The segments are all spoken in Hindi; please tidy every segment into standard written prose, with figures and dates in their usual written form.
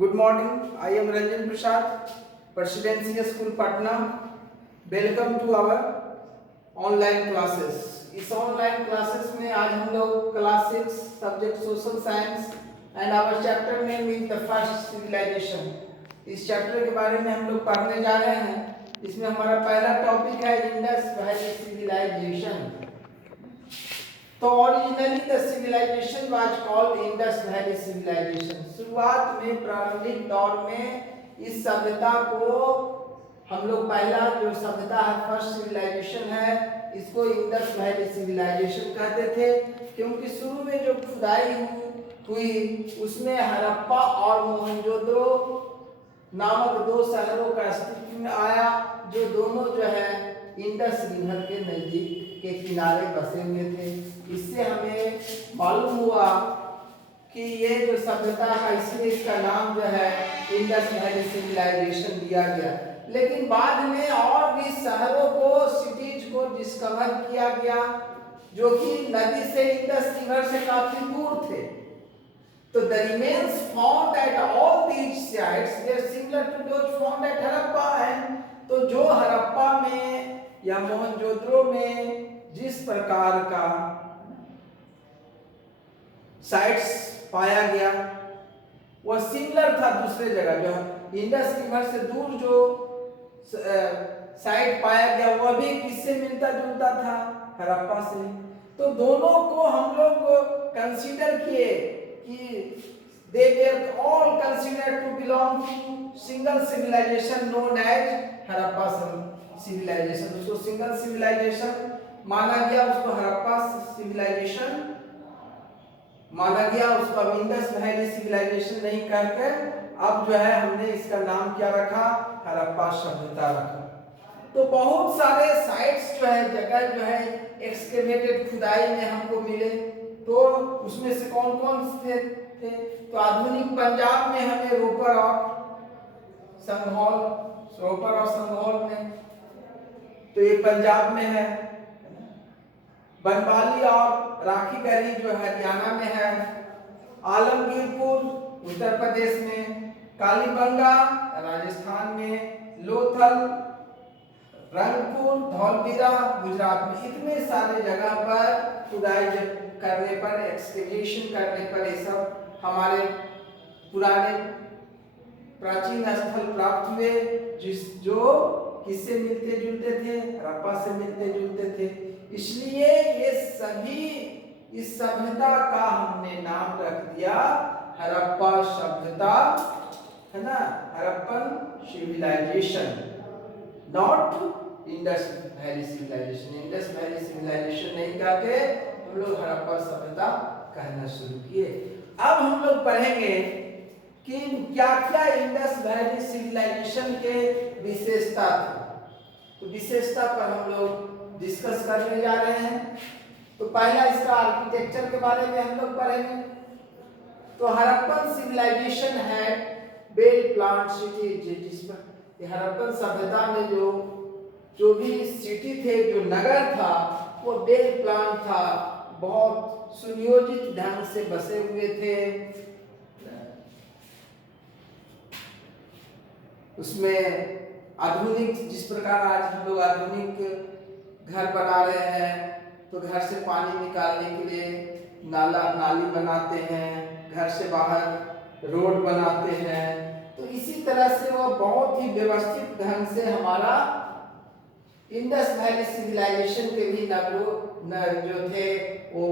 Good morning. I am Ranjan Prasad, Presidency School Patna. Welcome to our online classes. इस ऑनलाइन क्लासेस में आज हम लोग class 6 subject social science and our chapter name is the first civilization. इस चैप्टर के बारे में हम लोग पढ़ने जा रहे हैं। इसमें हमारा पहला टॉपिक है इंडस वैली सिविलाइजेशन। तो originally the civilization was called Indus valley civilization. शुरुआत में प्रारंभिक दौर में इस सभ्यता को हम लोग पहला जो सभ्यता है फर्स्ट सिविलाइजेशन है इसको इंडस वैली सिविलाइजेशन कहते थे, क्योंकि शुरू में जो खुदाई हुई उसमें हड़प्पा और मोहनजोदड़ो नामक दो शहरों का अस्तित्व में आया, जो दोनों जो है इंडस रिवर के नजदीक के किनारे बसे हुए थे। इससे हमें मालूम हुआ कि ये जो सभ्यता है इसलिए इसका नाम जो है इंडस वैली सिविलाइजेशन दिया गया। लेकिन बाद में और भी शहरों को सिटीज को डिस्कवर किया गया जो कि नदी से इंडस रिवर से काफी दूर थे। तो the remains found at all these sites they are similar to those found at Harappa and तो जो हड़प्पा में या मोहनजोदड़ो में जिस प्रकार का साइट्स पाया गया वह सिमिलर था दूसरे जगह। जो इंडस रिवर से दूर जो साइट पाया गया वह भी किससे मिलता जुलता था? हड़प्पा से। तो दोनों को हम लोग कंसीडर किए कि they were all considered to belong to single civilization known as Harappa civilization। उसको सिंगल सिविलाइजेशन माना गया, उसको हड़प्पा सिविलाइजेशन माना गया, उसको अब इंडस वैली सिविलाइजेशन नहीं कहकर अब जो है हमने इसका नाम क्या रखा? हड़प्पा सभ्यता रखा। तो बहुत सारे साइट्स जो है जगह जो है एक्सकेवेटेड खुदाई में हमको मिले। तो उसमें से कौन कौन से थे? तो आधुनिक पंजाब में हमें रोपर और संघौल में, तो ये पंजाब में है। बनवाली और राखी गली जो हरियाणा में है। आलमगीरपुर उत्तर प्रदेश में, कालीबंगा राजस्थान में, लोथल रंगपुर धौलवीरा गुजरात में। इतने सारे जगह पर खुदाई करने पर, एक्सकेवेशन करने पर ये सब हमारे पुराने प्राचीन स्थल प्राप्त हुए जो किससे मिलते जुलते थे? हड़प्पा से मिलते जुलते थे। इसलिए ये सभी इस सभ्यता का हमने नाम रख दिया हड़प्पा सभ्यता, है ना, Harappan civilization, not Indus valley civilization. Indus valley civilization नहीं कहते, हम लोग हड़प्पा सभ्यता कहना शुरू किए। अब हम लोग पढ़ेंगे कि क्या क्या इंडस वैली सिविलाइजेशन के विशेषता थे। तो विशेषता पर हम लोग डिस्कस करने जा रहे हैं। तो पहला इसका आर्किटेक्चर के बारे में हम लोग पढ़ेंगे। तो हड़प्पन सिविलाइजेशन है वेल प्लान्ड सिटी, जिस पर हड़प्पन सभ्यता में जो भी सिटी थे, जो नगर था वो वेल प्लान था, बहुत सुनियोजित ढंग से बसे हुए थे। उसमें आधुनिक, जिस प्रकार आज हम लोग आधुनिक घर बना रहे हैं तो घर से पानी निकालने के लिए नाली बनाते हैं, घर से बाहर रोड बनाते हैं, तो इसी तरह से वो बहुत ही व्यवस्थित ढंग से हमारा इंडस वैली सिविलाइजेशन के भी नगरों जो थे वो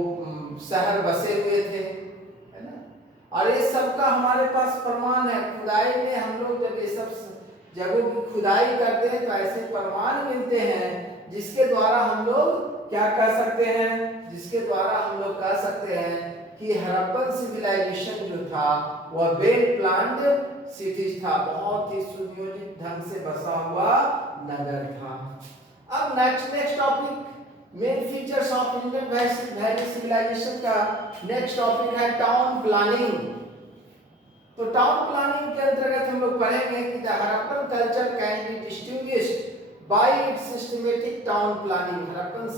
शहर बसे हुए थे, है ना। और ये सब का हमारे पास प्रमाण है। खुदाई में हम लोग जब ये सब जगहों की खुदाई करते हैं तो ऐसे प्रमाण मिलते हैं जिसके द्वारा हम लोग क्या कह सकते हैं? जिसके द्वारा हम लोग कह सकते हैं कि हड़प्पन सिविलाइजेशन जो था वह वेल प्लान्ड सिटीज था, बहुत ही सुनियोजित ढंग से बसा हुआ नगर था। अब next topic, main features of Indus valley civilization का नेक्स्ट टॉपिक है टाउन प्लानिंग। तो टाउन प्लानिंग के अंतर्गत हम लोग पढ़ेंगे कि the Harappan culture can be distinguished by its systematic town planning. Harappan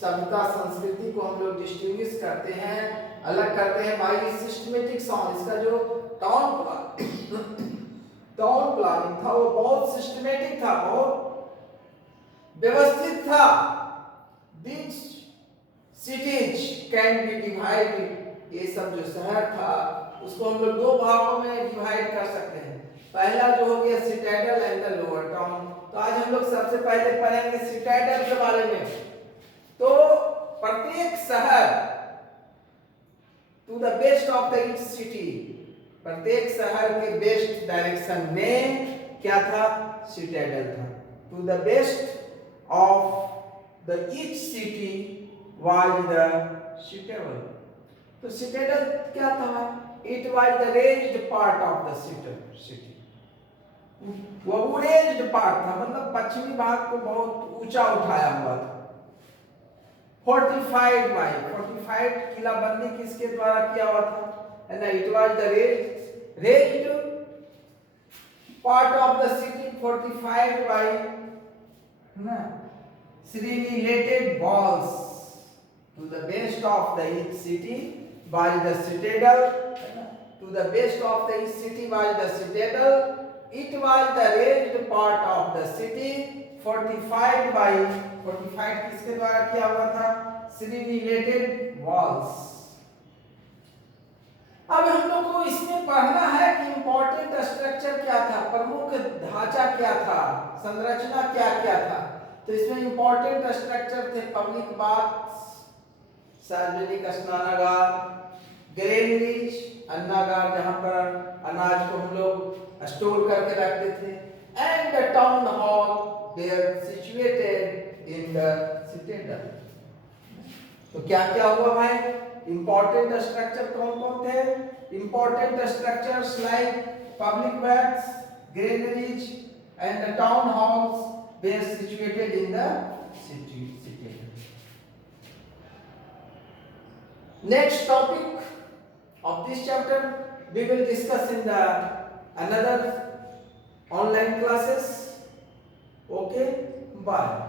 सभ्यता संस्कृति को हम लोग डिस्टिंग्विश करते हैं, अलग करते हैं बाय सिस्टमैटिक सॉन्ग। इसका जो टाउन ऑर्गेनाइज था, वो बहुत सिस्टमेटिक था, बहुत व्यवस्थित था। These cities can be divided, ये सब जो शहर था उसको हम लोग दो भागों में डिवाइड कर सकते हैं। पहला जो हो गया Citadel and the lower town. तो आज हम लोग सबसे पहले पढ़ेंगे सिटाडेल के बारे में। तो प्रत्येक शहर to the best of the each city, प्रत्येक शहर के बेस्ट डायरेक्शन में क्या था? सिटाडेल था। To the best of the each city was the citadel. तो citadel क्या था? It was the raised part of the city. वो raised part था, मतलब पश्चिमी भाग को बहुत ऊंचा उठाया हुआ था। fortified किलाबंदी किसके द्वारा किया हुआ था? And it was the raised part of the city, fortified by serrated walls. To the best of the each city was the citadel. To the best of the each city was the citadel. It was the raised part of the city, fortified किसके द्वारा किया हुआ था? serrated walls. अब हम लोग को इसमें पढ़ना है कि इंपॉर्टेंट स्ट्रक्चर क्या था, प्रमुख ढांचा क्या था, संरचना क्या क्या था। तो इसमें इंपॉर्टेंट स्ट्रक्चर थे पब्लिक बाथ, सार्वजनिक स्नानागार, ग्रेनरीज अन्नागार जहां पर अनाज को हम लोग स्टोर करके रखते थे, and the town hall there situated in the citadel. तो क्या क्या हुआ भाई? इंपॉर्टेंट स्ट्रक्चर कौन कौन थे? Important structures like public baths, granaries and the town halls were situated in the city. Next topic of this chapter we will discuss in the another online classes. Okay, bye.